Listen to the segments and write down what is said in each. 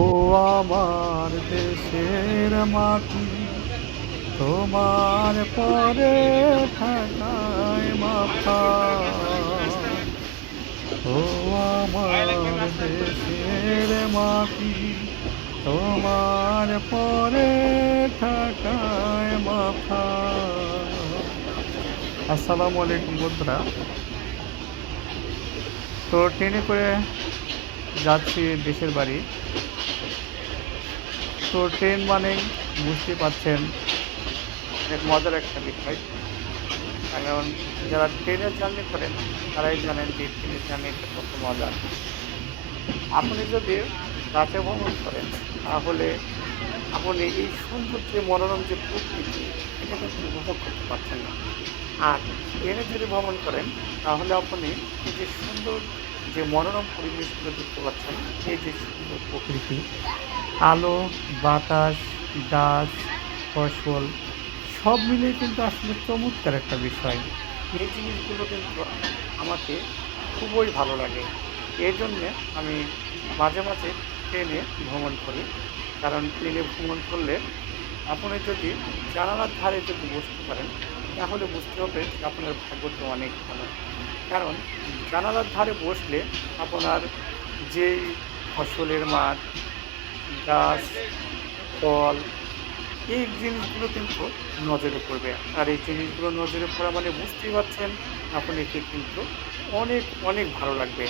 ও আমার দেশের মাটি, তোমার পরে ঠাকায় মাথা। ও আমার দেশের মাটি, তোমার পরে ঠাকায় মাথা। আসসালামু আলাইকুম বন্ধুরা। তো ট্রেনে করে যাচ্ছি দেশের বাড়ি। তো ট্রেন মানে বুঝতে পারছেন এক মজার একটা বিষয়। কারণ যারা ট্রেনে জার্নি করেন তারাই জানেন যে ট্রেনের জার্নিটা কত মজা। আপনি যদি রাতে ভ্রমণ করেন, তাহলে আপনি এই সুন্দর যে মনোরম যে প্রকৃতি, এটা কিন্তু উপভোগ করতে পারছেন না। আর ট্রেনে যদি ভ্রমণ করেন, তাহলে আপনি যে সুন্দর যে মনোরম পরিবেশগুলো দেখতে পাচ্ছেন, এই যে সুন্দর প্রকৃতি। আলো, বাতাস, গাছ, ফসল, সব মিলিয়ে কিন্তু আসলে চমৎকার একটা বিষয়। এই জিনিসগুলো কিন্তু আমাকে খুবই ভালো লাগে। এই জন্যে আমি মাঝে মাঝে ট্রেনে ভ্রমণ করি। কারণ ট্রেনে ভ্রমণ করলে আপনি যদি জানালার ধারে যদি বসতে পারেন তাহলে বুঝতে হবে যে আপনার ভাগ্যটা অনেক ভালো। কারণ জানালার ধারে বসলে আপনার যেই ফসলের মাঠ, গাছ, ফল, এই জিনিসগুলো কিন্তু নজরে পড়বে। আর এই জিনিসগুলো নজরে পড়া মানে বুঝতেই পারছেন, আপনাকে কিন্তু অনেক অনেক ভালো লাগবে।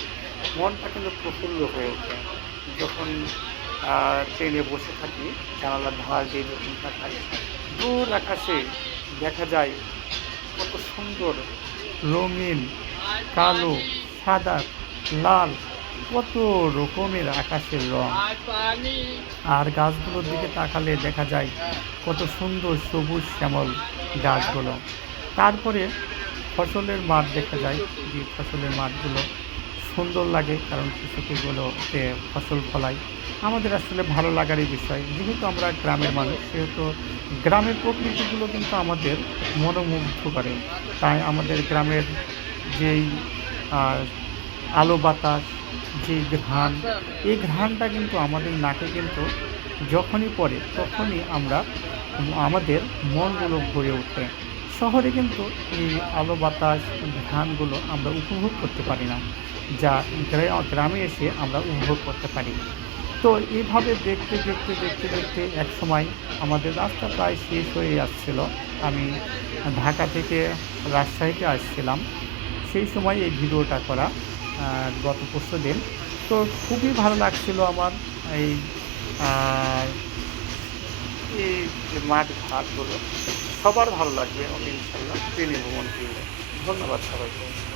মনটা কিন্তু প্রফুল্ল হয়ে ওঠে যখন ট্রেনে বসে থাকি, জানালার ধার দিয়ে নতুন থাকায় দূর আকাশে দেখা যায় কত সুন্দর রঙিন, কালো, সাদা, লাল, কত রকমের আকাশের রং। আর গাছগুলোর দিকে তাকালে দেখা যায় কত সুন্দর সবুজ শ্যামল গাছগুলো। তারপরে ফসলের মাঠ দেখা যায়, যে ফসলের মাঠগুলো সুন্দর লাগে, কারণ কৃষকগুলোতে ফসল ফলায় আমাদের আসলে ভালো লাগারই বিষয়। যেহেতু আমরা গ্রামের মানুষ, সেহেতু গ্রামের প্রকৃতিগুলো কিন্তু আমাদের মনোমুগ্ধ করে। তাই আমাদের গ্রামের যেই আলো বাতাস যে ঘ্রাণ, এই ঘ্রাণটা কিন্তু আমাদের নাকে কিন্তু যখনই পড়ে, তখনই আমরা আমাদের মনগুলো ভরে ওঠে। শহরে কিন্তু এই আলো বাতাস ঘ্রাণগুলো আমরা উপভোগ করতে পারি না, যা গ্রামে এসে আমরা উপভোগ করতে পারি। তো এইভাবে দেখতে দেখতে দেখতে দেখতে এক সময় আমাদের রাস্তা প্রায় শেষ হয়ে যাচ্ছিল। আমি ঢাকা থেকে রাজশাহীতে আসছিলাম। সেই সময় এই ভিডিওটা করা গত পরশু দিন। তো খুবই ভালো লাগছিল আমার এই এই মাঠ ঘাটগুলো। সবার ভালো লাগবে ইনশাল্লাহ ট্রেনে ভ্রমণ করলে ধন্যবাদ সবাইকে।